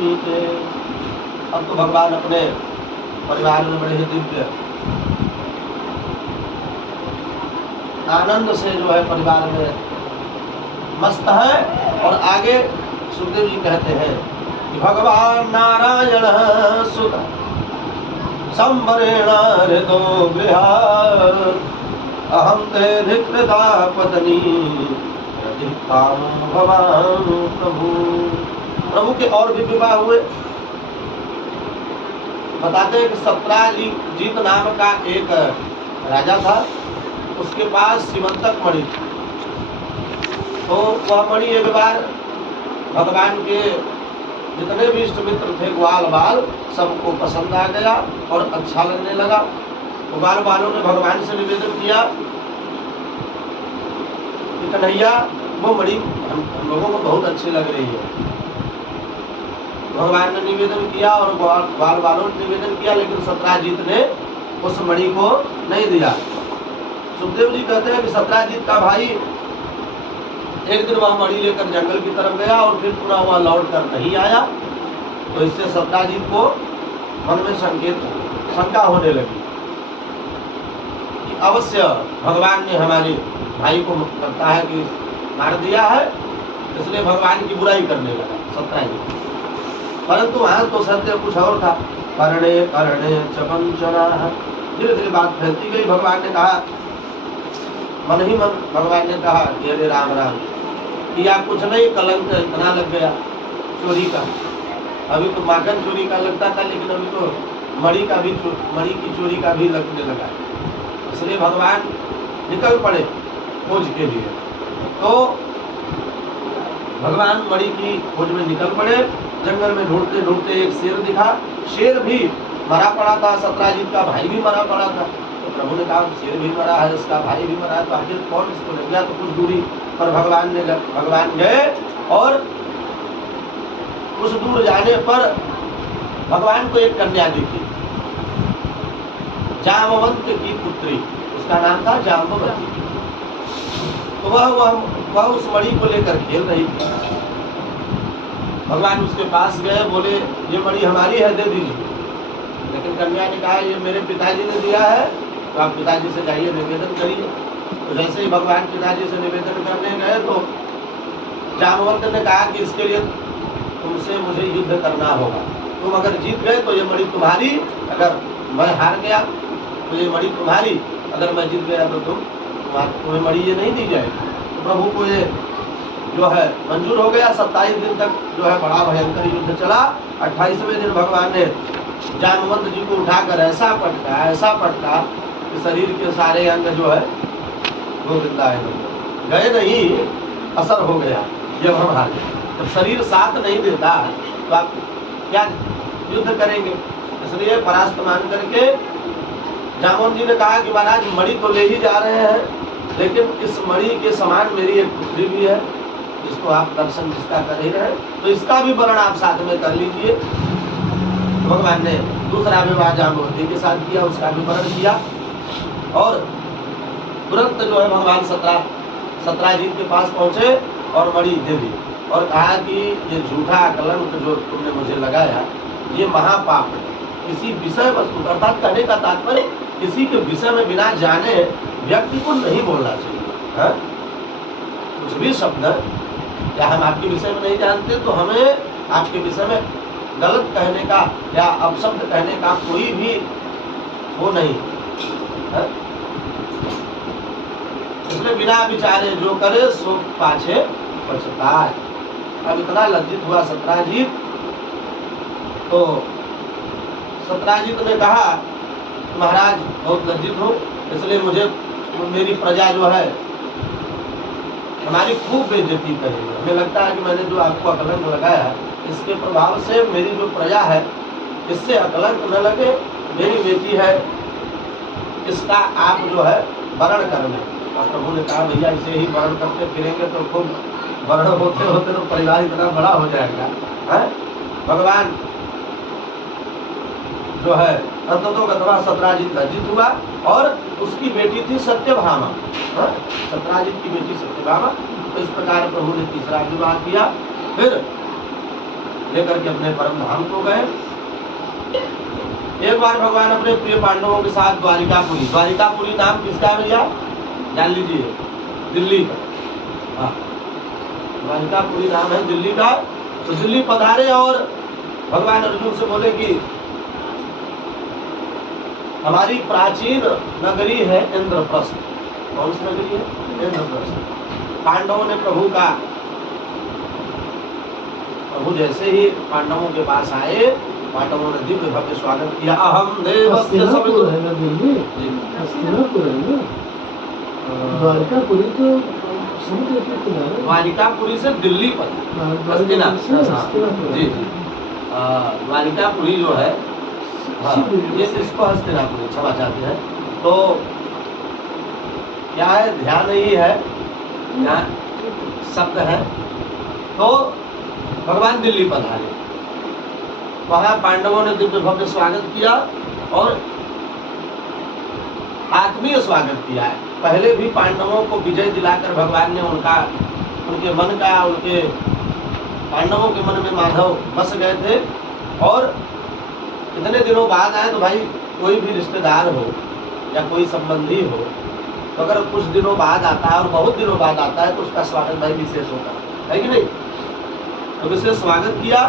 मीते। अब तो भगवान अपने परिवार में बड़े ही दिव्य आनंद से जो है परिवार में मस्त है। और आगे सुखदेव जी कहते हैं कि भगवान नारायण सुत संवरेण हृदो गृहात् अहं ते धिकृता पत्नी प्रतिपाम भवान प्रभु। प्रभु के और भी विवाह हुए। बताते हैं कि सत्राजित नाम का एक राजा था, उसके पास सीमंतक मणि थी। तो वह मणि एक बार भगवान के जितने भी इष्ट मित्र थे ग्वाल बाल सबको पसंद आ गया और अच्छा लगने लगा। ग्वाल बालों ने भगवान से निवेदन किया कि कन्हैया वो मणि हम लोगों को बहुत अच्छी लग रही है। भगवान ने निवेदन किया और ग्वाल बालों ने निवेदन किया, लेकिन सत्राजित ने उस मणि को नहीं दिया। सुखदेव जी कहते हैं कि सत्राजित का भाई एक दिन वह मणि लेकर जंगल की तरफ गया और फिर पुनः वह लौट कर नहीं आया। तो इससे सत्राजित को मन में शंका होने लगी कि अवश्य भगवान ने हमारे भाई को लगता है कि मार दिया है, इसलिए भगवान की बुराई करने लगा सत्राजित। परंतु वहां तो सत्य कुछ और था। कर्णे कर्णे चपंचना। धीरे धीरे बात फैलती गई। भगवान ने कहा मन ही मन भगवान ने कहा कि अरे राम राम, किया कुछ नहीं, कलंक इतना लग गया चोरी का। अभी तो माखन चोरी का लगता था, लेकिन अभी तो मणि की चोरी का भी लगने लगा। इसलिए भगवान निकल पड़े खोज के लिए। तो भगवान मणि की खोज में निकल पड़े। जंगल में ढूंढते ढूंढते एक शेर दिखा। शेर भी मरा पड़ा था, सत्राजित का भाई भी मरा पड़ा था। तो प्रभु ने कहा शेर भी मरा है, इसका भाई भी मरा है, तो आखिर कौन इसको ले गया। तो कुछ दूरी पर भगवान गए और कुछ दूर जाने पर भगवान को एक कन्या दिखी, जामवंत की पुत्री, उसका नाम था जाम्बवती। तो वह उस मणि को लेकर खेल रही थी। भगवान उसके पास गए, बोले ये मणि हमारी है, दे दीजिए। लेकिन कन्या ने कहा ये मेरे पिताजी ने दिया है, तो आप पिताजी से जाइए निवेदन करिए। तो जैसे ही भगवान पिताजी से निवेदन करने गए तो जामवंत ने कहा कि इसके लिए तुमसे मुझे युद्ध करना होगा। तुम अगर जीत गए तो ये मणि तुम्हारी, अगर मैं हार गया तो ये मणि तुम्हारी, अगर मैं जीत गया तो तुम्हें मणि ये नहीं दी जाएगी। तो प्रभु को ये जो है मंजूर हो गया। 27 दिन तक जो है बड़ा भयंकर युद्ध चला। 28वें दिन भगवान ने जामवंत जी को उठाकर ऐसा पटका कि शरीर के सारे अंग जो है गोविंदा गए नहीं, असर हो गया। जब हम हार गए, जब शरीर साथ नहीं देता तो आप क्या युद्ध करेंगे। इसलिए परास्त मान करके जामवंत जी ने कहा कि महाराज मणि तो ले ही जा रहे हैं, लेकिन इस मणि के समान मेरी एक पुत्री भी है जिसको आप दर्शन जिसका कर ही रहे, तो इसका भी वर्ण आप साथ में कर लीजिए। भगवान ने दूसरा विवाह जाम्बवती के साथ किया, उसका भी वर्ण किया। और तुरंत जो है भगवान सत्राजित के पास पहुंचे और मणि दे दी और कहा कि ये झूठा कलंक जो तुमने मुझे लगाया ये महापाप है। किसी विषय वस्तु, अर्थात कहने का तात्पर्य किसी के विषय में बिना जाने व्यक्ति को नहीं बोलना चाहिए। कुछ भी शब्द या हम आपके विषय में नहीं जानते तो हमें आपके विषय में गलत कहने का या अपशब्द कहने का कोई भी वो नहीं है। इसलिए बिना विचारे जो करे सो पाछे पछताए। अब इतना लज्जित हुआ सत्राजित, तो सत्राजित ने कहा महाराज बहुत लज्जित हूँ, इसलिए मेरी प्रजा जो है हमारी खूब बेइज्जती करेगी। हमें लगता है कि मैंने जो आपको अकलंक लगाया इसके प्रभाव से मेरी जो प्रजा है इससे अकलंक न लगे। मेरी बेटी है, इसका आप जो है वर्ण कर लें। और प्रभु ने कहा भैया इसे ही वर्ण करते फिरेंगे तो खूब वर्ण होते होते तो परिवार इतना बड़ा हो जाएगा है। भगवान जो है अंततोगत्वा सत्राजित लज्जित हुआ और उसकी बेटी थी सत्यभामा। सत्राजित की बेटी सत्यभामा। तो इस प्रकार प्रभु ने तीसरा विवाह किया। फिर लेकर के अपने परम धाम को गए। एक बार भगवान अपने प्रिय पांडवों के साथ द्वारिकापुरी, द्वारिकापुरी नाम किसका है भैया जान लीजिए, दिल्ली का। हाँ, द्वारिकापुरी नाम है दिल्ली का। तो दिल्ली पधारे और भगवान अर्जुन से बोले कि हमारी प्राचीन नगरी है इंद्रप्रस्थ। कौन सी नगरी है? इंद्रप्रस्थ। पांडवों ने प्रभु जैसे ही पांडवों के पास आए, पांडवों ने दिव्य भव्य स्वागत किया। अहम देवस्य सवितुर है ना दिल्ली, हस्तिनापुर है ना, द्वारकापुरी तो समुद्र के किनारे। द्वारिकापुरी से दिल्ली पर हस्तिनापुर। जी जी, द्वारिकापुरी जो है ये इसको हस्तिनापुरी क्षमा चाहते हैं। तो क्या है, ध्यान नहीं है, यहाँ शब्द है। तो भगवान दिल्ली पधारे, वहां पांडवों ने दिव्य भव्य स्वागत किया और आत्मीय स्वागत किया है। पहले भी पांडवों को विजय दिलाकर भगवान ने उनके मन का, उनके पांडवों के मन में माधव बस गए थे। और इतने दिनों बाद आए तो भाई कोई भी रिश्तेदार हो या कोई संबंधी हो, तो अगर कुछ दिनों बाद आता है और बहुत दिनों बाद आता है तो उसका स्वागत भाई विशेष होता है कि नहीं। तो विशेष स्वागत किया।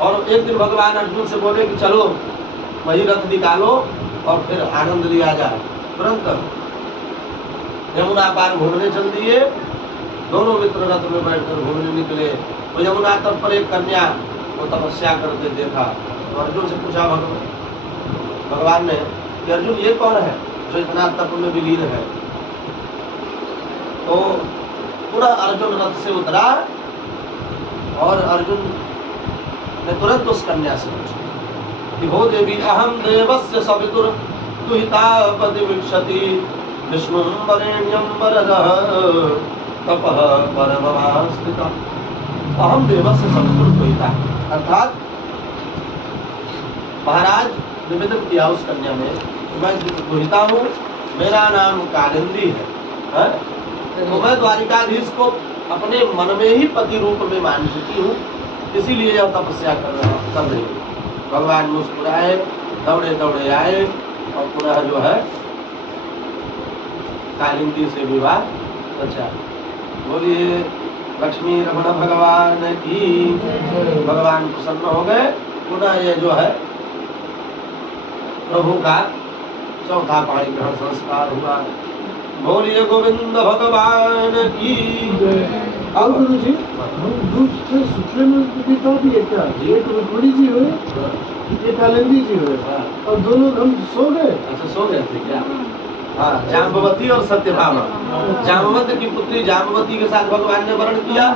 और एक दिन भगवान अर्जुन से बोले कि चलो वही रथ निकालो और फिर आनंद लिया जाए। तुरंत यमुना पार घूमने चल दिए। दोनों मित्र रथ में बैठकर घूमने निकले। तो यमुना तट पर एक कन्या को तपस्या करते देखा। तो अर्जुन से पूछा भगवान ने कि अर्जुन ये कौन है जो इतना तप में विलीन है। तो पुनः अर्जुन रथ से उतरा और अर्जुन ने तुरंत उस कन्या से पूछा कि हो देवी, अहम देवस्य सवितुर दुहितापति विक्षति विष्णुं वरेण्यं वरदः तपः परमवास्तितः। अहम देवस्य सवितुर दुहिता, अर्थात महाराज निवेदन किया उस कन्या में, मैं दुहिता हूँ, मेरा नाम कालिंदी है। तो मैं द्वारिकाधीश को अपने मन में ही पति रूप में मान चुकी हूँ, इसीलिए यह तपस्या कर रही हूँ। भगवान मुस्कुराए, दौड़े दौड़े आए और पुनः जो है कालिंदी से विवाह रचा। बोलिए लक्ष्मी रमण भगवान की। भगवान प्रसन्न हो गए। पुनः ये जो है प्रभु का चौथा पाणी ग्रहण संस्कार हुआ। बोलिए गोविंद भगवान की। और गुरु जी, हम दूसरे सूत्र में पिता भी है क्या? एक रुक्मिणी जी हुए, एक कालिंदी जी हुए, और दोनों हम सो गए। अच्छा, सो गए थे क्या? हाँ, जाम्बवती और सत्यभामा। जाम्बवती की पुत्री जाम्बवती के साथ भगवान ने वर्ण किया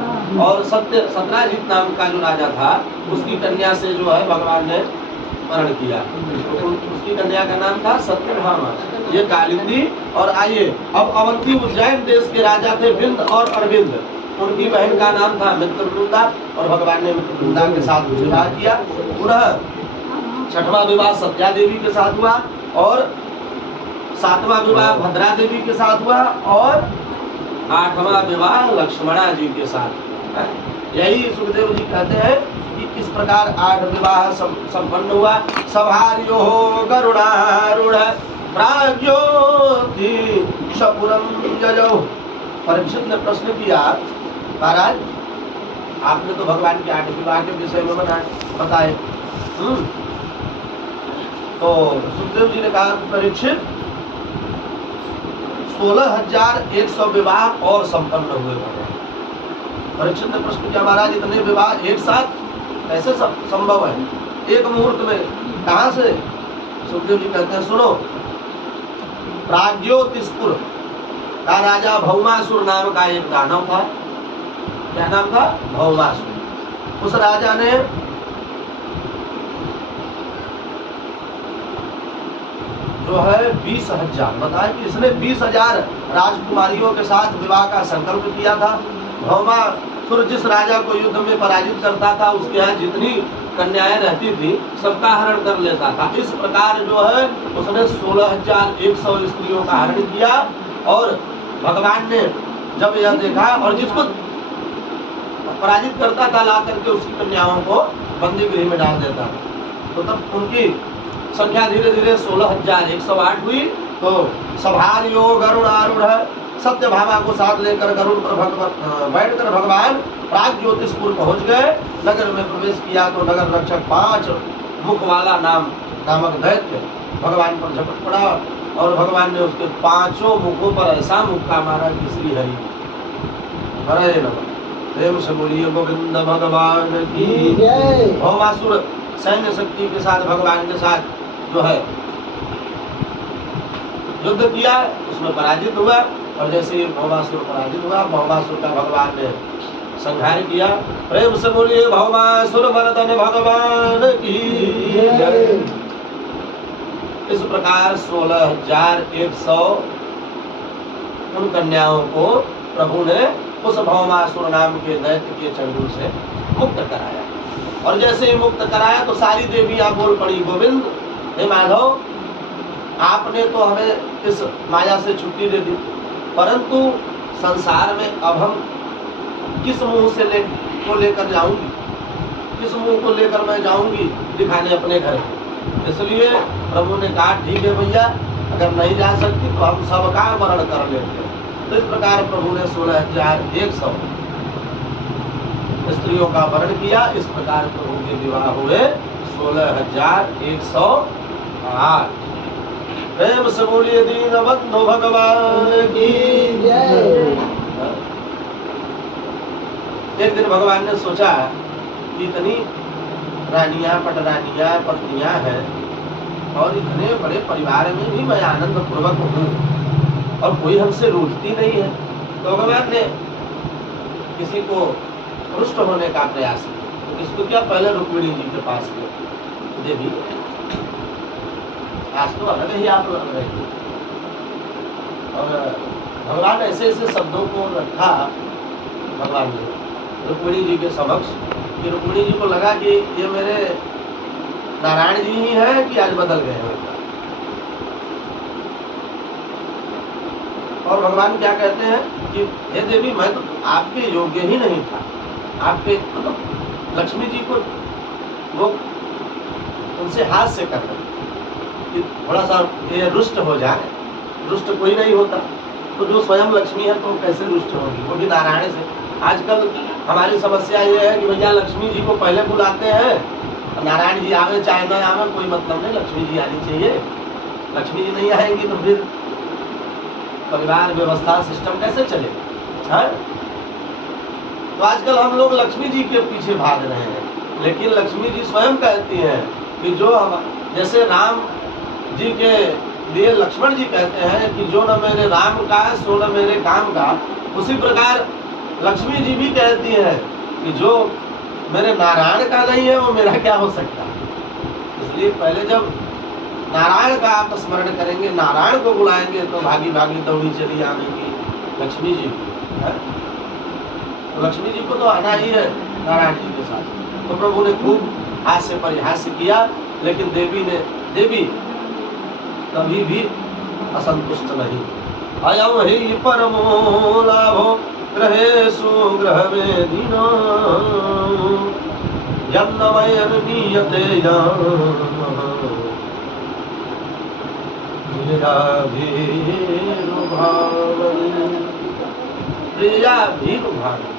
और सत्यजीत नाम का जो राजा था उसकी कन्या से जो है भगवान ने वर्ण किया। तो उसकी कन्या का नाम था सत्यभामा, ये कालिंदी। और आइए अब अवंती उज्जैन देश के राजा थे बिंद और अरविंद। उनकी बहन का नाम था मित्रवृंदा और भगवान ने मित्रवृंदा के साथ विवाह किया। पुनः छठवां विवाह सत्या देवी के साथ हुआ और सातवां विवाह भद्रा देवी के साथ हुआ और आठवां विवाह लक्ष्मणा जी के साथ। यही सुखदेव जी कहते हैं कि इस प्रकार 8 विवाह संपन्न हुआ। सभार्यो गरुणारूढ़ प्राज्योति शपुरम जजौ। परीक्षित ने प्रश्न किया, महाराज आपने तो भगवान के 8 विवाह के विषय में बताए। तो सुखदेव जी ने कहा, परीक्षित 16,100 विवाह और संपन्न हुए। परीक्षित ने प्रश्न किया, महाराज इतने विवाह एक साथ कैसे संभव है, एक मुहूर्त में, कहां से? सुखदेव जी कहते हैं, सुनो। प्राग्योतिसपुर का राजा भौमासुर नाम का एक दानव था। क्या नाम था? भौमासुर। उस राजा ने जो है 20,000, बताया कि इसने 20,000 राजकुमारियों के साथ विवाह का संकल्प किया था। भौमासुर जिस राजा को युद्ध में पराजित करता था उसके यहाँ जितनी कन्याएं रहती थी सबका हरण कर लेता था। इस प्रकार जो है उसने 16,100 स्त्रियों का हरण किया। और भगवान ने जब यह देखा और जिसको पराजित करता था, ला करके उसकी कन्याओं को बंदी गृह में डाल देता था। तो तब उनकी संख्या धीरे धीरे 16,108 हुई। तो सभार योग गरुड़ आरूढ़ सत्यभामा को साथ लेकर गरुड़ पर बैठकर भगवान प्राग ज्योतिषपुर पहुंच गए। नगर में प्रवेश किया तो नगर रक्षक 5 मुख वाला नामक दैत्य भगवान पर झपट पड़ा और भगवान ने उसके 5 मुखों पर ऐसा मुक्का मारा कि श्री हरि हरे नमः। प्रेम से बोलिए गोविंद भगवान की जय। भौमासुर सैन्य शक्ति के साथ भगवान के साथ जो है युद्ध किया, उसमें पराजित हुआ। और जैसे ही भौमासुर पराजित हुआ, भौमासुर का भगवान ने संहार किया। प्रेम से बोलिए भौमासुर मर्दन भगवान की जय। इस प्रकार 16,100 उन कन्याओं को प्रभु ने उस भौमासुर नाम के दैत्य के चंगुल से मुक्त कराया। और जैसे ही मुक्त कराया तो सारी देवियां बोल पड़ी, गोविंद हे माधव, आपने तो हमें इस माया से छुट्टी दे दी, परंतु संसार में अब हम किस मुंह से लेकर जाऊंगी, किस मुंह को लेकर मैं जाऊंगी दिखाने अपने घर। इसलिए प्रभु ने कहा ठीक है भैया, अगर नहीं जा सकती तो हम सबका वर्ण कर लेते हैं। तो इस प्रकार प्रभु ने 16,100 स्त्रियों का वर्ण किया। इस प्रकार प्रभु के विवाह हुए 16,108। प्रेम से बोलिए दीनबंधु भगवान की जय। एक दिन भगवान ने सोचा कि इतनी रानियां पटरानियां पत्नियां हैं और इतने बड़े परिवार में भी मैं आनंद पूर्वक हूँ और कोई हमसे रूठती नहीं है। तो भगवान ने किसी को रुष्ट होने का प्रयास किया। तो किसको किया? पहले रुक्मिणी जी के पास गए, देवी आज तो अलग ही आप लग रहे थे। और भगवान ऐसे ऐसे शब्दों को रखा भगवान ने रुक्मिणी जी के समक्ष कि रुक्मिणी जी को लगा कि ये मेरे नारायण जी ही हैं कि आज बदल गए हैं। और भगवान क्या कहते हैं कि हे देवी, मैं तो आपके योग्य ही नहीं था। आपके मतलब लक्ष्मी जी को वो उनसे हाथ से कर रहे कि थोड़ा सा ये रुष्ट हो जाए। रुष्ट कोई नहीं होता, तो जो स्वयं लक्ष्मी है तो कैसे रुष्ट होगी, वो भी नारायण से। आजकल हमारी समस्या ये है कि भैया लक्ष्मी जी को पहले बुलाते हैं, नारायण जी आवे चाहे न आवे कोई मतलब नहीं, लक्ष्मी जी आनी चाहिए। लक्ष्मी जी नहीं आएंगी तो फिर परिवार व्यवस्था सिस्टम कैसे चलेगा? हाँ? तो आजकल हम लोग लक्ष्मी जी के पीछे भाग रहे हैं, लेकिन लक्ष्मी जी स्वयं कहती हैं कि जो हम जैसे राम जी के लिए लक्ष्मण जी कहते हैं कि जो न मेरे राम का सो न मेरे काम का, उसी प्रकार लक्ष्मी जी भी कहती है कि जो मेरे नारायण का नहीं है वो मेरा क्या हो सकता है। इसलिए पहले जब नारायण का आप स्मरण करेंगे, नारायण को बुलाएंगे तो भागी भागी दौड़ी चली आएंगी लक्ष्मी जी है? तो लक्ष्मी जी को तो आना ही है नारायण जी के साथ। तो प्रभु ने खूब हास्य परिहास्य किया, लेकिन देवी कभी भी असंतुष्ट नहीं। अयम ही परमो लाभो ग्रहेषु ग्रह वेदिना यन्नमयन नीयते प्रिया भीरुभावनी।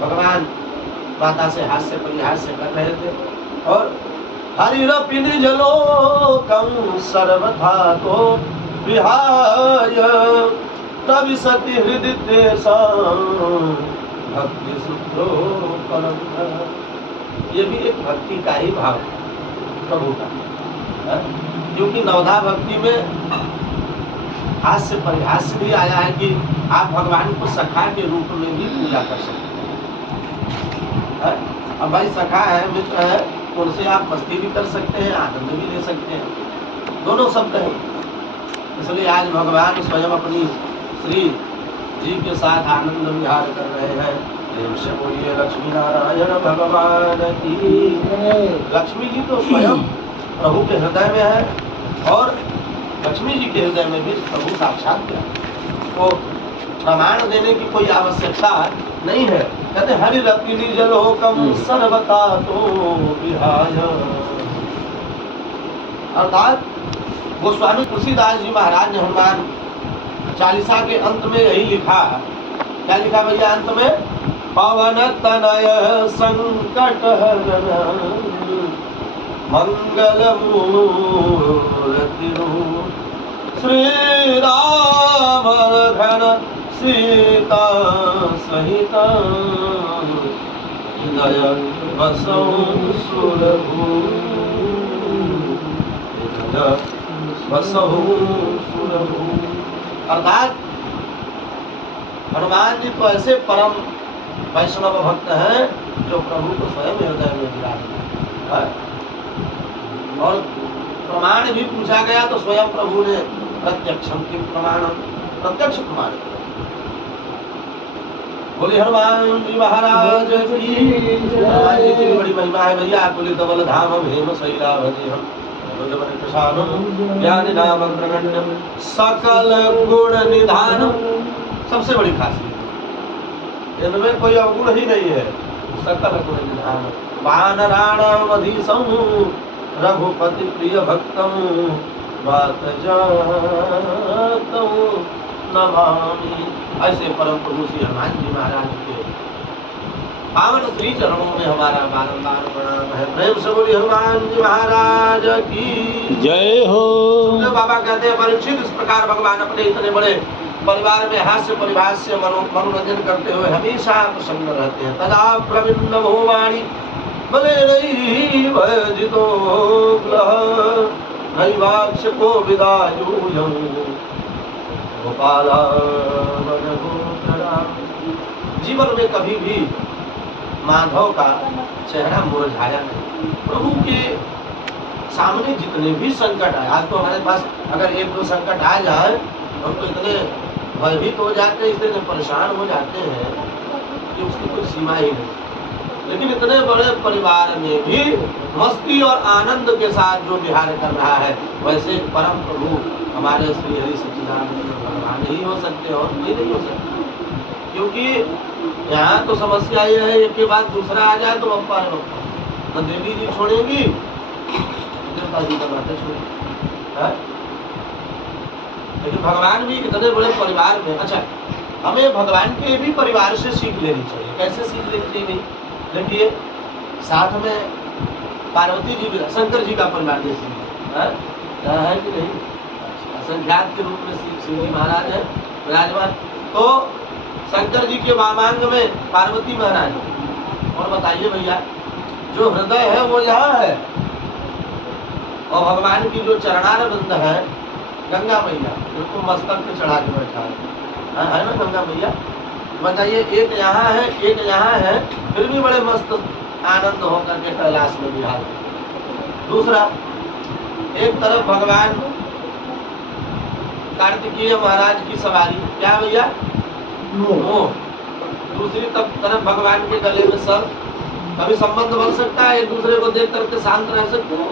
भगवान माता से हास्य परिहास्य कर रहे थे। और हरिरपि निजलोकं सर्वथा तो विहाय तभी सती हृदय तेषां भक्ति सूत्रो परम। ये भी एक भक्ति का ही भाव प्रभु का है, क्योंकि नवधा भक्ति में हास्य परिहास्य भी आया है कि आप भगवान को सखा के रूप में भी पूजा कर सकते हैं। अब भाई सखा है, मित्र है, तो उनसे आप मस्ती भी कर सकते हैं, आनंद भी ले सकते हैं, दोनों शब्द हैं। इसलिए आज भगवान स्वयं अपनी श्री जी के साथ आनंद विहार कर रहे हैं। प्रेम से बोलिए लक्ष्मी नारायण भगवान की। लक्ष्मी जी तो स्वयं प्रभु के हृदय में है और लक्ष्मी जी के हृदय में भी प्रभु साक्षात है। तो प्रमाण देने की कोई आवश्यकता नहीं है। कहते हरि रपिली जलोकम सर्वता तो विहाय। अर्थात गोस्वामी तुलसीदास जी महाराज ने हनुमान चालीसा के अंत में यही लिखा। क्या लिखा भैया अंत में? पवन तनय संकट हरण मंगल मूर्ति श्री राम घन सीता सहित हृदय बसौ सुरभू। अर्थात हनुमान जी तो ऐसे परम वैष्णव भक्त हैं जो प्रभु को स्वयं हृदय में विराजमान है। और प्रमाण भी पूछा गया तो स्वयं प्रभु ने प्रत्यक्षम के प्रमाण प्रत्यक्ष प्रमाण। बोले हनुमान जी महाराज की। हनुमान जी की बड़ी महिमा है भैया। बोले धवल धाम हेम शैलावती हम ज्ञान नाम अग्रगण्यम सकल गुण निधान। सबसे बड़ी खासियत इनमें कोई अवगुण ही नहीं है। सकल गुण निधान वानराणाम अधीशं रघुपति प्रिय भक्तम बात जातम नमामि। ऐसे परम प्रभु श्री हनुमान जी महाराज के पावन श्री चरणों में हमारा बारंबार प्रणाम है। प्रेम से बोली हनुमान जी महाराज की जय हो। बाबा कहते हैं परीक्षित इस प्रकार भगवान अपने इतने बड़े परिवार में हास्य परिभाष से मनोरंजन करते हुए हमेशा प्रसन्न रहते हैं। तदा प्रविन्न भोवाणी बले रही भजितो ग्रह नैवाक्ष को विदायूयं गोपाला जीवन में कभी भी माधव का चेहरा मुरझाया नहीं। प्रभु के सामने जितने भी संकट आए, आज तो हमारे पास अगर एक दो संकट आ जाए हम तो इतने भयभीत हो जाते हैं, इतने परेशान हो जाते हैं कि उसकी कोई सीमा ही नहीं। लेकिन इतने बड़े परिवार में भी मस्ती और आनंद के साथ जो विहार कर रहा है वैसे परम प्रभु हमारे श्री हरि सच्चिदानंद भगवान ही हो सकते हैं और कोई नहीं हो सकते। क्योंकि यहाँ तो समस्या ये है एक के बाद दूसरा आ जाए तो बप्पा है बप्पा। न देवी जी छोड़ेंगी देवता जी का बातें छोड़ेंगी। लेकिन भगवान भी इतने बड़े परिवार में। अच्छा, हमें भगवान के भी परिवार से सीख लेनी चाहिए। कैसे सीख लेनी चाहिए? देखिए साथ में पार्वती जी भी शंकर जी का परिवार जैसे है कि नहीं? संख्यात के रूप में शिव जी महाराज है विराजमान। तो शंकर जी के वामांग में पार्वती महाराज। और बताइए भैया जो हृदय है वो यहाँ है और भगवान की जो चरणार बंद है गंगा मैया बिल्कुल मस्तक पे चढ़ा के बैठा है ना गंगा मैया। बताइए एक यहाँ है एक यहाँ है फिर भी बड़े मस्त आनंद होकर के कैलाश में विहार। दूसरा एक तरफ भगवान कार्तिकेय महाराज की सवारी क्या भैया मोह। दूसरी तरफ भगवान के गले में सर्प। कभी संबंध बन सकता है एक दूसरे को देख करके शांत रह सकते हो?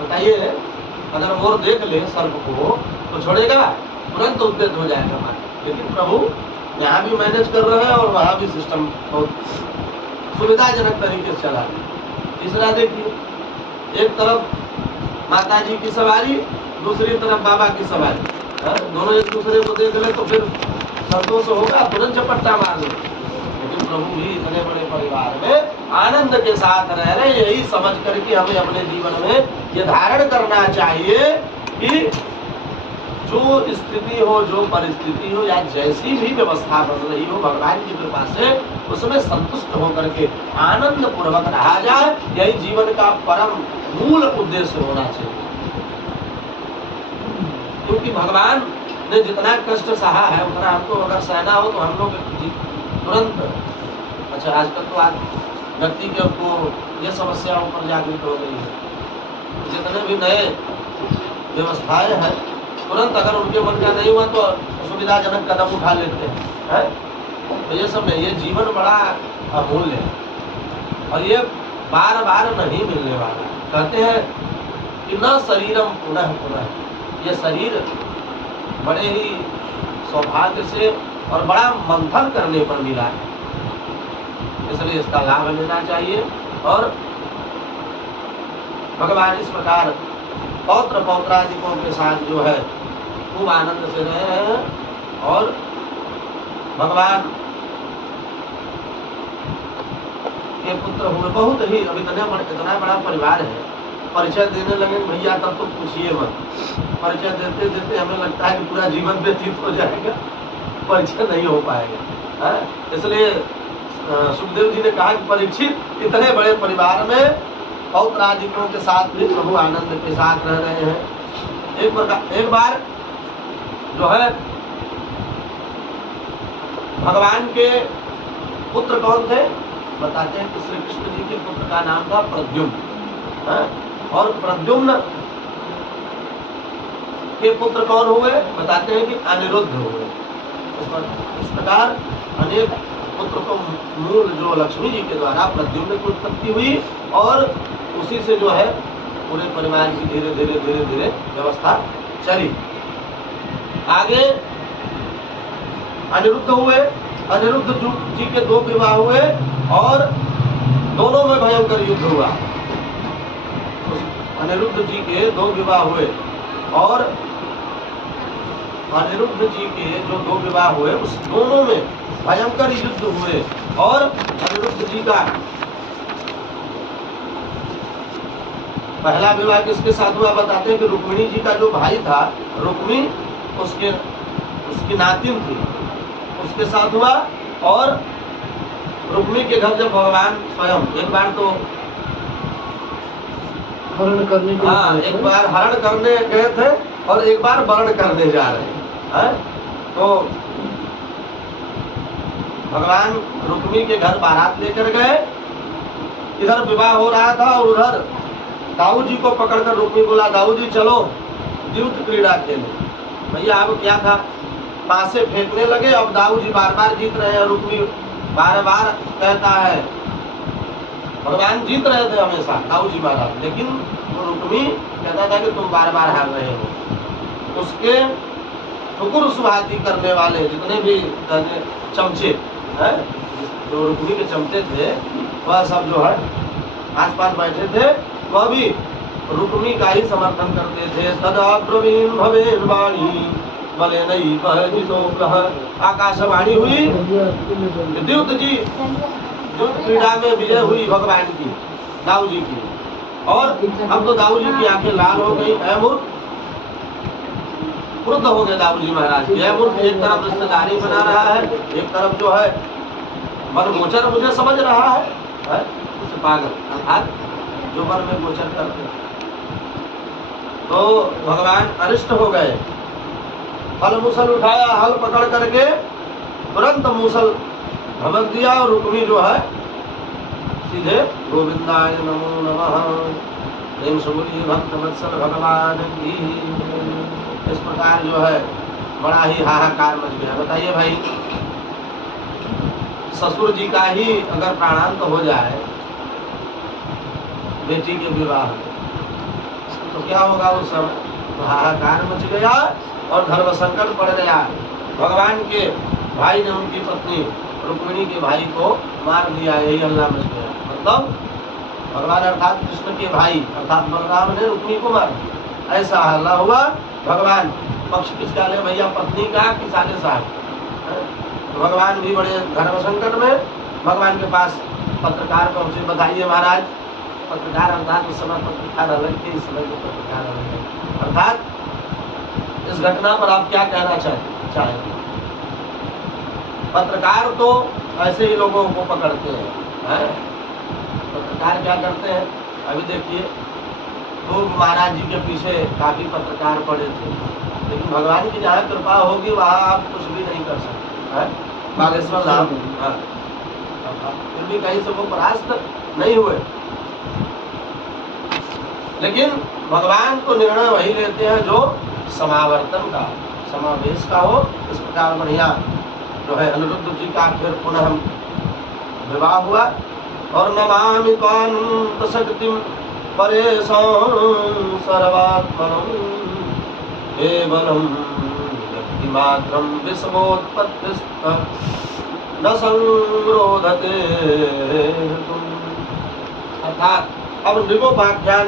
बताइए अगर मोर देख ले सर्प को तो छोड़ेगा तुरंत उद्यत हो जाएगा हमारा। लेकिन प्रभु यहाँ भी मैनेज कर रहे हैं और वहाँ भी सिस्टम बहुत सुविधाजनक तरीके से चला रहे। तीसरा देखिए एक तरफ माता जी की सवारी दूसरी तरफ बाबा की सवारी। दोनों एक दूसरे को देख ले तो फिर संतोष होगा तुरंत झपट्टा मार दे। लेकिन प्रभु भी इतने बड़े परिवार में आनंद के साथ रह रहे। यही समझ करके हमें अपने जीवन में ये धारण करना चाहिए कि जो स्थिति हो जो परिस्थिति हो या जैसी भी व्यवस्था बन रही हो भगवान की कृपा से उसमें संतुष्ट होकर के आनंद पूर्वक रहा जाए। यही जीवन का परम मूल उद्देश्य होना चाहिए। क्योंकि भगवान ने जितना कष्ट सहा है उतना हमको अगर सहना हो तो हम लोग तुरंत। अच्छा आजकल तो आज व्यक्ति के को ये समस्याओं पर जागृत हो गई है। जितने भी नए व्यवस्थाएं हैं तुरंत अगर उनके मन का नहीं हुआ तो सुविधाजनक कदम उठा लेते हैं। तो ये सब नहीं, ये जीवन बड़ा अमूल्य है और ये बार बार नहीं मिलने वाला। कहते हैं कि न शरीरम पुनः पुनः, ये शरीर बड़े ही सौभाग्य से और बड़ा मंथन करने पर मिला है। इसलिए इसका लाभ लेना चाहिए। और भगवान इस प्रकार पौत्र पौत्रादिकों के साथ जो है खूब आनंद से रहे हैं। और भगवान के पुत्र हुए, बहुत ही अब इतना बड़ा परिवार है। परिचय देने लगे भैया तब तो पूछिए मत, परिचय देते देते हमें लगता है कि पूरा जीवन व्यतीत हो जाएगा, परिचय नहीं हो पाएगा। इसलिए सुखदेव जी ने कहा कि परीक्षित इतने बड़े परिवार में पौत्रादिकों के साथ भी प्रभु आनंद के साथ रह रहे हैं। एक बार जो है भगवान के पुत्र कौन थे बताते हैं कि श्री कृष्ण जी के पुत्र का नाम था प्रद्युम्न। और प्रद्युम्न के पुत्र कौन हुए बताते हैं कि अनिरुद्ध हुए। इस प्रकार अनेक पुत्र को मूल जो लक्ष्मी जी के द्वारा प्रद्युम्न की उत्पत्ति हुई और उसी से जो है पूरे परिवार की धीरे धीरे व्यवस्था चली। आगे अनिरुद्ध हुए, अनिरुद्ध जी के 2 विवाह हुए और दोनों में भयंकर युद्ध हुआ। अनिरुद्ध जी के 2 विवाह हुए और अनिरुद्ध जी के जो 2 विवाह हुए उस दोनों में भयंकर युद्ध हुए। और अनिरुद्ध जी का पहला विवाह किसके साथ हुआ बताते हैं कि रुक्मिणी जी का जो भाई था, रुक्मी उसकी नातिन थी, उसके साथ हुआ। और रुक्मी के घर जब भगवान स्वयं एक बार तो हरण करने के एक बार हरण करने गए थे और एक बार वरण करने जा रहे हैं। तो भगवान रुक्मी के घर बारात लेकर गए, इधर विवाह हो रहा था और उधर दाऊ जी को पकड़कर रुक्मी बोला, दाऊ जी चलो द्यूत क्रीड़ा खेले। भैया अब क्या था, पासे फेंकने लगे। अब दाऊ जी बार बार जीत रहे हैं, रुक्मी बार बार कहता है, भगवान जीत रहे थे हमेशा दाऊ जी महाराज, लेकिन वो रुक्मी कहता था कि तुम बार बार हार रहे हो। उसके ठुकुर सुहाती करने वाले जितने भी चमचे हैं, जो रुक्मी के चमचे थे, वह सब जो है आसपास बैठे थे, वह भी रुक्मी का ही समर्थन करते थे। सदा प्रवीण भवेन वाणी बले नहीं बहितो ग्रह। आकाशवाणी हुई, द्यूत क्रीड़ा में विजय हुई भगवान की, दाऊ जी की। और अब तो दाऊ जी की आंखें लाल हो गई, क्रुद्ध हो गए दाऊ जी महाराज। एक तरफ रिश्तेदारी बना रहा है, एक तरफ जो है मन गोचर मुझे समझ रहा है उसे पागल, अर्थात जो मन में गोचर करते हैं। तो भगवान अरिष्ट हो गए, हल मूसल उठाया, हल पकड़ करके तुरंत मूसल धमक दिया और रुक्मी जो है सीधे गोविंदाय नमो नमः प्रेम से बोलिए भक्त वत्सल भगवान की। इस प्रकार जो है बड़ा ही हाहाकार मच गया। बताइए भाई, ससुर जी का ही अगर प्राणांत हो जाए बेटी के विवाह तो क्या होगा उस समय? तो हाहाकार मच गया और धर्म संकट पड़ गया। भगवान के भाई ने उनकी पत्नी रुक्मिणी के भाई को मार दिया, यही हल्ला मच गया। मतलब भगवान अर्थात कृष्ण के भाई अर्थात बलराम ने रुक्मिणी को मार दिया, ऐसा हल्ला हुआ। भगवान पक्ष किसका ले भैया, पत्नी का कि साले साहब? तो भगवान भी बड़े धर्म संकट में भगवान के पास पत्रकार पहुंचे, बताइए महाराज। पत्रकार अर्थात उस समय पत्रकार अलग थे, इस समय के पत्रकार अलग थे। अर्थात इस घटना पर आप क्या कहना चाहेंगे? पत्रकार तो ऐसे ही लोगों को पकड़ते हैं। पत्रकार क्या करते हैं? अभी देखिए, तो महाराज जी के पीछे काफी पत्रकार पड़े थे, लेकिन भगवान की जहाँ कृपा होगी वहाँ आप कुछ भी नहीं कर सकते। बागेश्वर धाम फिर भी कहीं से वो परास्त नहीं हुए, लेकिन भगवान तो निर्णय वही लेते हैं जो समावर्तन का, समावेश का हो। इस प्रकार बढ़िया जो है अनिरुद्ध जी का फिर पुनः विवाह हुआ। और नमामि कांत शक्तिम परेशान सर्वात्मनम केवलम व्यक्तिमात्रम विषमोत्पत्तिस्तः न संरोधते तुम। अर्थात अब नृगोपाख्यान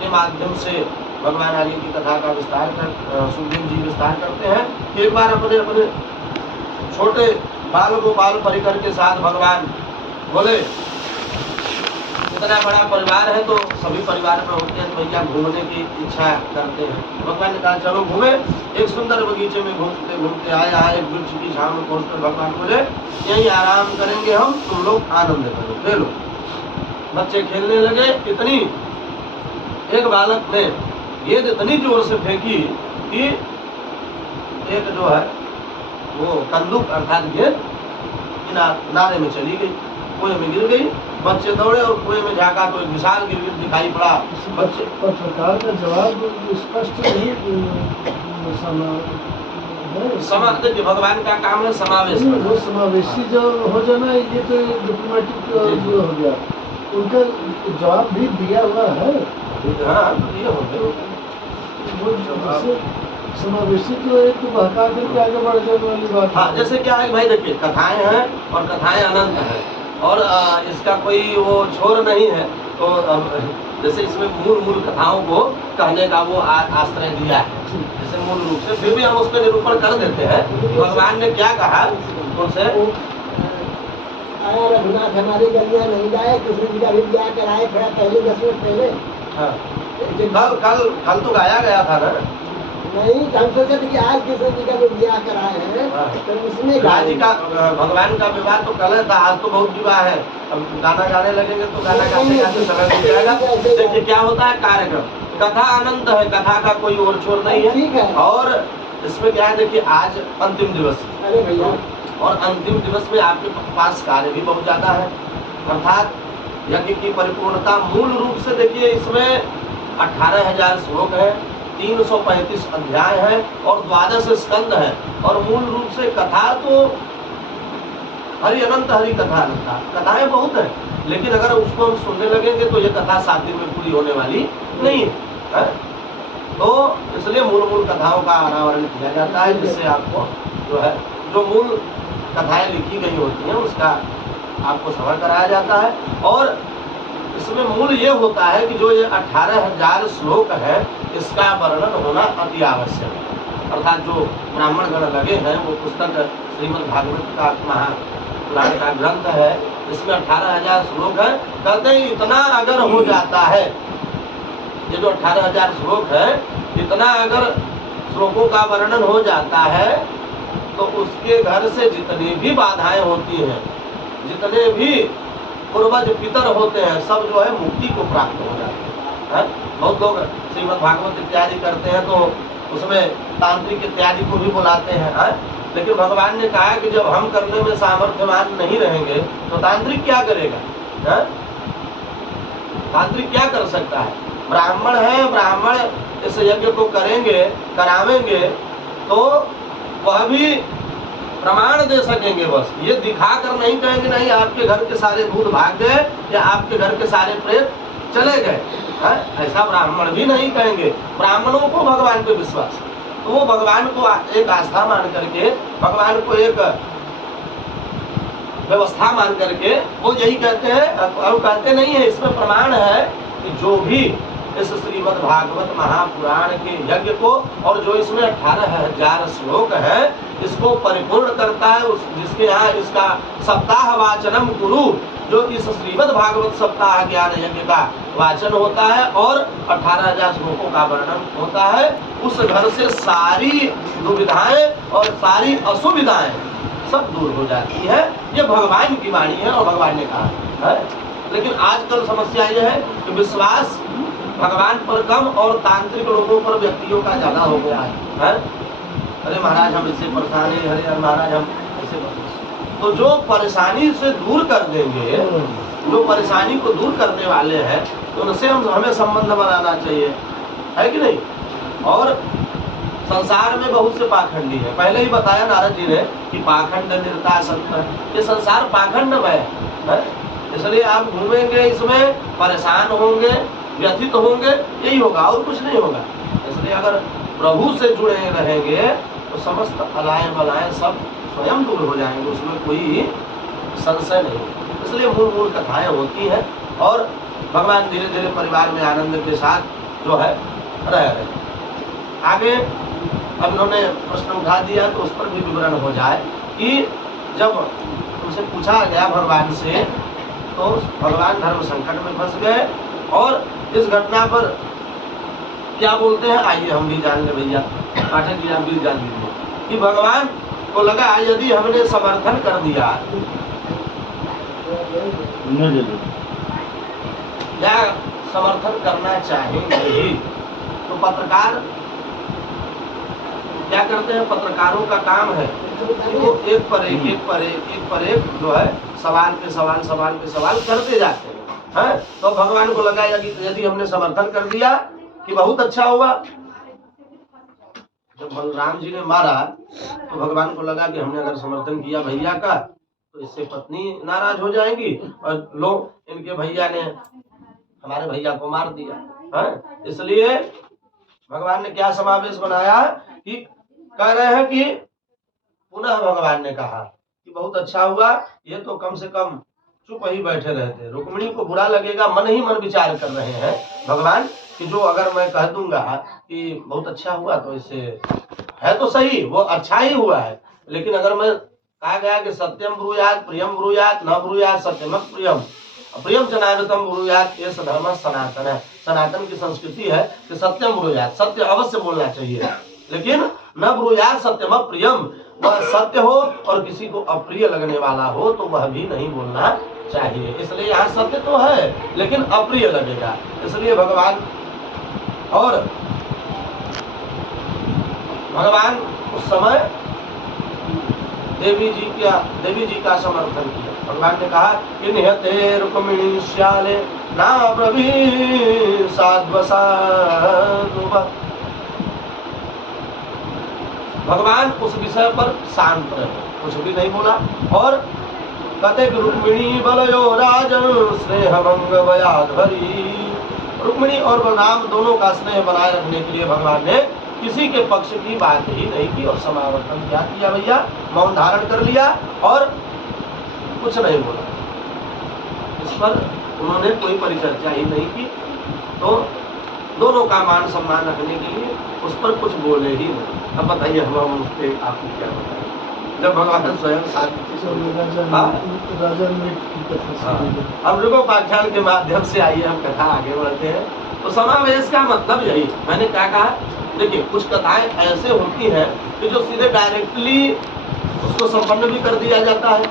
के माध्यम से भगवान आगे की कथा का विस्तार कर सुखदेव जी विस्तार करते हैं कि एक बार अपने अपने छोटे बाल गोपाल परिकर के साथ भगवान बोले इतना बड़ा परिवार है तो सभी परिवार में होते हैं तो भैया घूमने की इच्छा करते हैं। भगवान ने कहा चलो घूमे। एक सुंदर बगीचे में घूमते घूमते आए, यहाँ एक वृक्ष की छांव में पहुंचकर भगवान बोले यहीं आराम करेंगे हम, तुम लोग आनंद करो, ले लो। बच्चे खेलने लगे। इतनी एक बालक ने गेंद इतनी जोर से फेंकी कि एक जो है वो कंदूक अर्थात गेंद नारे में चली गई, कुएं में गिर गई। बच्चे दौड़े और कुएं में झाँका तो एक विशाल गिरगिट दिखाई पड़ा। बच्चे पत्रकार का जवाब स्पष्ट नहीं देखिए भगवान का काम है समावेश। वो समावेशी जो हो जाना ये तो डिप्लोमेटिक जो हो गया, उनका जवाब भी दिया हुआ है। हाँ ये हो गया वो जैसे समावेशी तो एक तो बहका करके आगे बढ़ जाने वाली बात। हाँ जैसे क्या है भाई देखिए कथाएं हैं और कथाएं अनंत हैं और इसका कोई वो छोर नहीं है। तो जैसे इसमें मूल कथाओं को कहने का वो आश्रय दिया है जैसे मूल रूप से, फिर भी हम उस पर निरूपण कर देते हैं। भगवान ने क्या कहा उनसे, रघुनाथ हमारी गलियां नहीं जाए, कृष्ण जी का भी ब्याह कराए थोड़ा पहले 10 मिनट पहले। हाँ कल तो गाया गया था ना। नहीं हम सोचे थे कि आज कृष्ण जी का जो ब्याह कराए हैं तो उसमें जी का भगवान का विवाह तो कल था, आज तो बहुत विवाह है। अब गाना गाने लगेंगे तो गाना गाते गाते समय बीत जाएगा। देखिए क्या होता है कार्यक्रम, कथा अनंत है, कथा का कोई और छोर नहीं है। और इसमें क्या है देखिए आज अंतिम दिवस, अरे भैया और अंतिम दिवस में आपके पास कार्य भी बहुत ज्यादा है। अर्थात यज्ञ की परिपूर्णता मूल रूप से देखिए इसमें 18,000 श्लोक है, 335 अध्याय है और 12 स्कंद है। और मूल रूप से कथा तो हरि अनंत हरि कथा अनंत, कथाएं बहुत है, लेकिन अगर उसको हम सुनने लगेंगे तो ये कथा 7 दिन में पूरी होने वाली नहीं है। तो इसलिए मूल कथाओं का अनावरण किया जाता है जिससे आपको जो है जो मूल कथाएं लिखी गई होती हैं उसका आपको समझ कराया जाता है। और इसमें मूल ये होता है कि जो ये 18,000 श्लोक है इसका वर्णन होना अति आवश्यक है। अर्थात जो ब्राह्मण गण लगे हैं वो पुस्तक श्रीमद् भागवत का महापुराण का ग्रंथ है, इसमें 18,000 श्लोक है। कहते हैं इतना अगर हो जाता है, ये जो 18,000 श्लोक है इतना अगर श्लोकों का वर्णन हो जाता है तो उसके घर से जितनी भी बाधाएं होती हैं, जितने भी पूर्वज पितर होते हैं, सब जो है मुक्ति को प्राप्त हो जाते हैं। बहुत लोग श्रीमद् भागवत इत्यादि करते हैं तो उसमें तांत्रिक इत्यादि को भी बुलाते हैं। लेकिन भगवान ने कहा कि जब हम करने में सामर्थ्यवान नहीं रहेंगे तो तांत्रिक क्या करेगा? तांत्रिक क्या कर सकता है? ब्राह्मण है, ब्राह्मण इस यज्ञ को करेंगे, करावेंगे तो वह भी प्रमाण दे सकेंगे। बस ये दिखा कर नहीं कहेंगे नहीं आपके घर के सारे भूत भाग गए या आपके घर के सारे प्रेत चले गए, ऐसा ब्राह्मण भी नहीं कहेंगे। ब्राह्मणों को भगवान पे विश्वास, तो वो भगवान को एक आस्था मान करके, भगवान को एक व्यवस्था मान करके वो यही कहते हैं और कहते नहीं है। इसमें प्रमाण है कि जो भी इस श्रीमद् भागवत महापुराण के यज्ञ को और जो इसमें 18,000 श्लोक है इसको परिपूर्ण करता है, जिसके यहाँ इसका सप्ताह वाचनम गुरु, जो इस श्रीमद् भागवत सप्ताह ज्ञान यज्ञ का वाचन होता है और 18,000 श्लोकों का वर्णन होता है, उस घर से सारी दुविधाएं और सारी असुविधाएं सब दूर हो जाती है। ये भगवान की वाणी है और भगवान ने कहा है। लेकिन आजकल समस्या यह है कि विश्वास भगवान पर कम और तांत्रिक लोगों पर व्यक्तियों का ज्यादा हो गया है। अरे महाराज हम इससे परेशान हैं, अरे महाराज हम ऐसे। तो जो परेशानी से दूर कर देंगे, जो परेशानी को दूर करने वाले हैं, तो उनसे हमें संबंध बनाना चाहिए, है कि नहीं? और संसार में बहुत से पाखंडी है। पहले ही बताया नारद जी ने कि पाखंड निरता संत, ये संसार पाखंडमय है। इसलिए आप घूमेंगे इसमें परेशान होंगे, व्यथित होंगे, यही होगा और कुछ नहीं होगा। इसलिए अगर प्रभु से जुड़े रहेंगे तो समस्त अलाएं बलाएं सब स्वयं दूर हो जाएंगे, उसमें कोई संशय नहीं। इसलिए मूल मूल कथाएं होती हैं और भगवान धीरे धीरे परिवार में आनंद के साथ जो है रह रहे। आगे अब इन्होंने प्रश्न उठा दिया तो उस पर भी विवरण हो जाए कि जब उनसे पूछा गया भगवान से तो भगवान धर्म संकट में फंस गए और इस घटना पर क्या बोलते हैं, आइए हम भी जान ले भैया, पाठक जी आप भी जान लीजिए कि भगवान को लगा यदि हमने समर्थन कर दिया या समर्थन करना चाहेंगे ही तो पत्रकार क्या करते हैं, पत्रकारों का काम है वो एक पर एक जो है सवाल पे सवाल करते जाते हैं। तो भगवान को लगा यदि हमने समर्थन कर दिया कि बहुत अच्छा हुआ। जब बलराम जी ने मारा तो भगवान को लगा कि हमने अगर समर्थन किया भैया का तो इससे पत्नी नाराज हो जाएंगी और लोग इनके भैया ने हमारे भैया को मार दिया। इसलिए भगवान ने क्या समावेश बनाया कि कह रहे हैं कि पुनः भगवान ने कहा कि बहुत अच्छा हुआ, ये तो कम से कम चुप ही बैठे रहते। रुक्मिणी को बुरा लगेगा, मन ही मन विचार कर रहे हैं भगवान कि जो अगर मैं कह दूंगा कि बहुत अच्छा हुआ तो इससे है तो सही, वो अच्छा ही हुआ है, लेकिन अगर मैं कहा गया कि सत्यम ब्रूयात प्रियम ब्रूयात न ब्रूयात सत्यम प्रियम प्रियम जनानतम ब्रूयात, ये धर्म सनातन है। सनातन की संस्कृति है कि सत्यम ब्रूयात, सत्य अवश्य बोलना चाहिए, लेकिन न ब्रूयात सत्यम प्रियम, वह सत्य हो और किसी को अप्रिय लगने वाला हो तो वह भी नहीं बोलना चाहिए। इसलिए यहाँ सत्य तो है लेकिन अप्रिय लगेगा, इसलिए भगवान उस समय देवी जी का समर्थन किया। भगवान ने कहा कि निहते रुक्मिणी श्याले ना ब्रवी साध्वसाधुव। भगवान उस विषय पर शांत रहे, कुछ भी नहीं बोला और कतेक रुक्मिणी बलयो राजन स्नेह भंग वयाधरी। रुक्मिणी और बलराम दोनों का स्नेह बनाए रखने के लिए भगवान ने किसी के पक्ष की बात ही नहीं की और समावर्तन क्या किया भैया, मौन धारण कर लिया और कुछ नहीं बोला। इस पर उन्होंने कोई परिचर्चा ही नहीं की, तो दोनों का मान सम्मान रखने के लिए उस पर कुछ बोले ही नहीं। अब बताइए हम उस पर आपको क्या बताएं जब भगवान स्वयं हम लोगों पाख्यान के माध्यम से आइए हम कथा आगे बढ़ते हैं। तो समावेश का मतलब यही, मैंने क्या कहा, देखिए कुछ कथाएं ऐसे होती हैं कि जो सीधे डायरेक्टली उसको संपन्न भी कर दिया जाता है,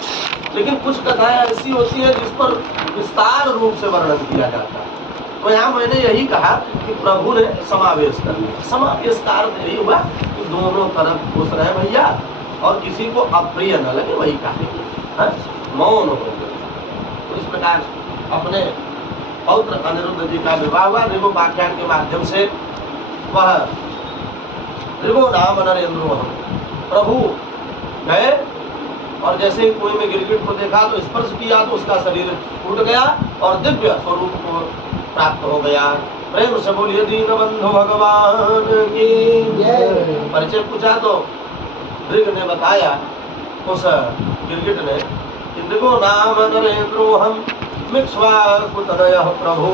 लेकिन कुछ कथाएं ऐसी होती हैं जिस पर विस्तार रूप से वर्णन किया जाता है। तो यहाँ मैंने यही कहा कि प्रभु ने समावेश कर लिया। समावेश का अर्थ यही हुआ कि दोनों तरफ खुश रहे भैया और किसी को अप्रिय न लगे, वही कहा मौन हो गए। तो इस प्रकार अपने पौत्र अनिरुद्ध जी का विवाह हुआ ऋगोपाख्यान के माध्यम से। वह ऋगो नाम नरेंद्रो प्रभु गए और जैसे ही कुएं में गिरगिट को देखा तो स्पर्श किया तो उसका शरीर टूट गया और दिव्य स्वरूप को प्राप्त हो गया। प्रेम से बोलिए दीन बंधु भगवान की जय। परिचय पूछा तो ऋग ने बताया उस गिरगिट ने कि ऋगो नाम नरेंद्रोहम मिक्ष्वाकुतनयः प्रभो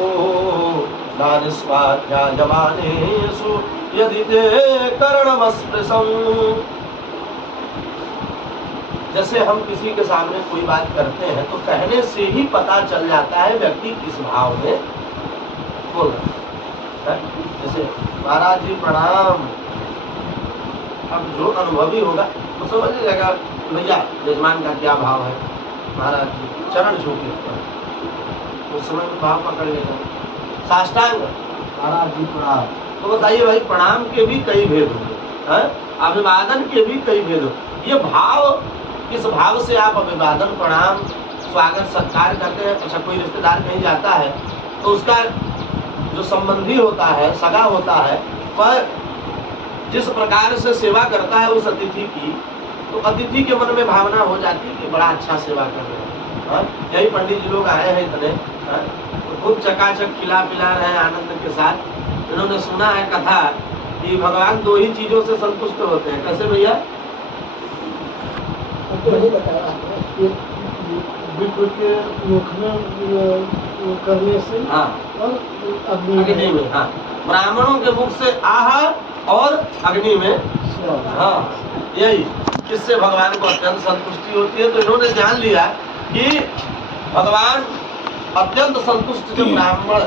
दानिस्वाध्यायमानेषु यदि ते कर्णमस्पृशम्। जैसे हम किसी के सामने कोई बात करते हैं तो कहने से ही पता चल जाता है व्यक्ति किस भाव में बोल रहा है। जैसे महाराज जी प्रणाम, अब जो अनुभवी होगा तो समझ जाएगा भैया यजमान का क्या भाव है। महाराज जी चरण छूके उस समय में भाव पकड़ लेगा। साष्टांग महाराज जी प्रणाम, तो बताइए भाई प्रणाम के भी कई भेद होंगे, अभिवादन के भी कई भेद होंगे। ये भाव, किस भाव से आप अभिवादन प्रणाम स्वागत सत्कार करते हैं। अच्छा कोई रिश्तेदार कहीं जाता है तो उसका जो संबंधी होता है, सगा होता है, वह जिस प्रकार से सेवा करता है उस अतिथि की, तो अतिथि के मन में भावना हो जाती है कि बड़ा अच्छा सेवा कर रहे हैं। यही पंडित जी लोग आए हैं इतने, तो खूब चकाचक खिला पिला रहे हैं आनंद के साथ। इन्होंने सुना है कथा कि भगवान दो ही चीजों से संतुष्ट होते हैं। कैसे भैया? तो वही बताया है। ये विप्र के मुख में करने से हाँ और अग्नि अग्नि में, हाँ ब्राह्मणों के मुख से आहा और अग्नि में स्वाहा। हाँ यही, इससे भगवान को अत्यंत संतुष्टि होती है। तो इन्होंने जान लिया कि भगवान अत्यंत संतुष्ट जब ब्राह्मण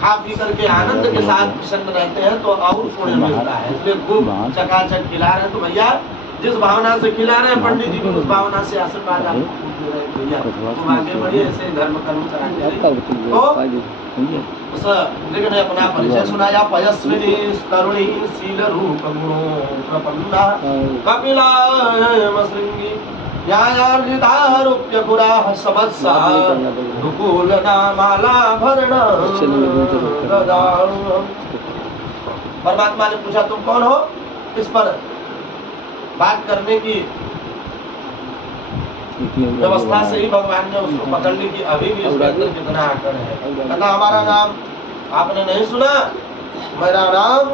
खा पी करके आनंद के साथ प्रसन्न रहते हैं तो और पुण्य मिलता है। इसलिए खूब चकाचक खिला रहे हैं। तो भैया जिस भावना से खिला रहे हैं पंडित जी भी उस भावना से आशीर्वाद आपको दे रहे हैं। भैया तुम आगे बढ़िए, ऐसे धर्म कर्म कराते रहिए। तो उस लेकिन अपना परिचय सुनाया। पयस्विनी तरुणी शील रूप गुणो प्रपन्ना कपिलायम शृंगी न्यायार्जितारूप्य पुराः समत्सा दुकूल नामालाभरण ददानु। परमात्मा ने पूछा तुम कौन हो? इस पर बात करने की व्यवस्था से ही भगवान ने उसको पकड़ ली कि अभी भी इसके अंदर कितना आकर है। कहता हमारा नाम आपने नहीं सुना? मेरा नाम,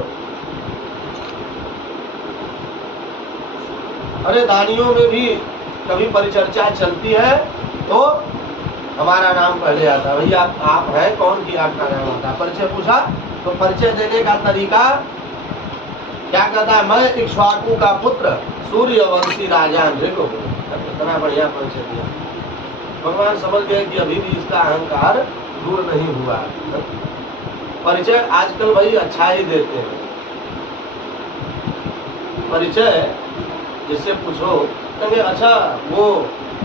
अरे दानियों में भी कभी परिचर्चा चलती है तो हमारा नाम पहले आता है। भैया आप हैं कौन कि आपका नाम आता है? परिचय पूछा तो परिचय देने का तरीका क्या कहता है? मैं इक्ष्वाकु का पुत्र सूर्यवंशी राजा देखो, इतना बढ़िया परिचय दिया। भगवान समझ गए कि अभी भी इसका अहंकार दूर नहीं हुआ। परिचय आजकल भाई अच्छा ही देते हैं। परिचय जिससे पूछो कहेंगे अच्छा वो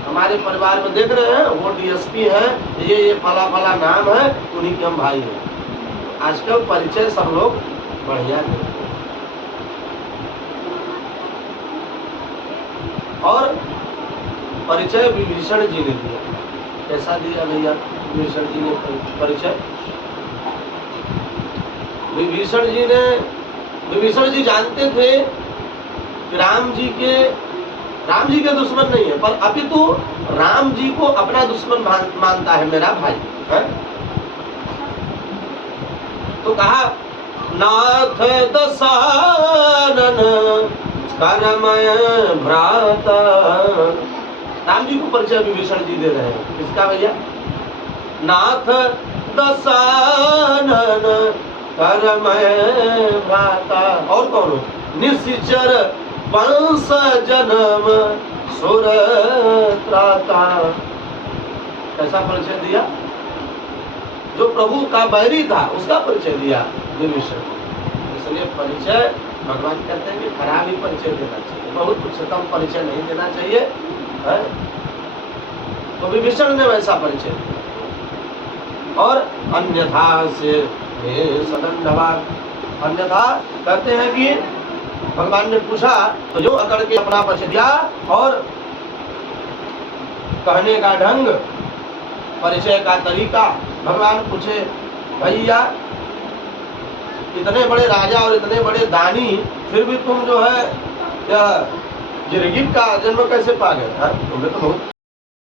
हमारे परिवार में देख रहे हैं वो डीएसपी है, ये फला फला नाम है, उन्हीं के हम भाई हैं। आजकल परिचय सब लोग बढ़िया देते हैं। और परिचय विभीषण जी ने दिया। कैसा दिया भैया विभीषण जी ने परिचय? विभीषण जी जानते थे कि राम जी के दुश्मन नहीं है, पर अपितु राम जी को अपना दुश्मन मानता है मेरा भाई है? तो कहा नाथ दशानन करमय भ्राता। राम जी को परिचय विभीषण जी दे रहे हैं। किसका भैया? नाथ दशानन करमय भ्राता। और कौन हो? निश्चर वंश जन्म सुर त्राता। कैसा परिचय दिया? जो प्रभु का बैरी था उसका परिचय दिया विभीषण। इसलिए परिचय भगवान कहते हैं कि खराब ही परिचय देना चाहिए, बहुत उच्चतम परिचय नहीं देना चाहिए है? तो विभीषण ने वैसा परिचय दिया। और अन्यथा से सदंडवाद, अन्यथा कहते हैं कि भगवान ने पूछा तो जो अकड़ के अपना परिचय दिया और कहने का ढंग, परिचय का तरीका। भगवान पूछे भैया इतने बड़े राजा और इतने बड़े दानी फिर भी तुम जो है गिरगिट का जन्म कैसे पा गए? तुम्हें तो बहुत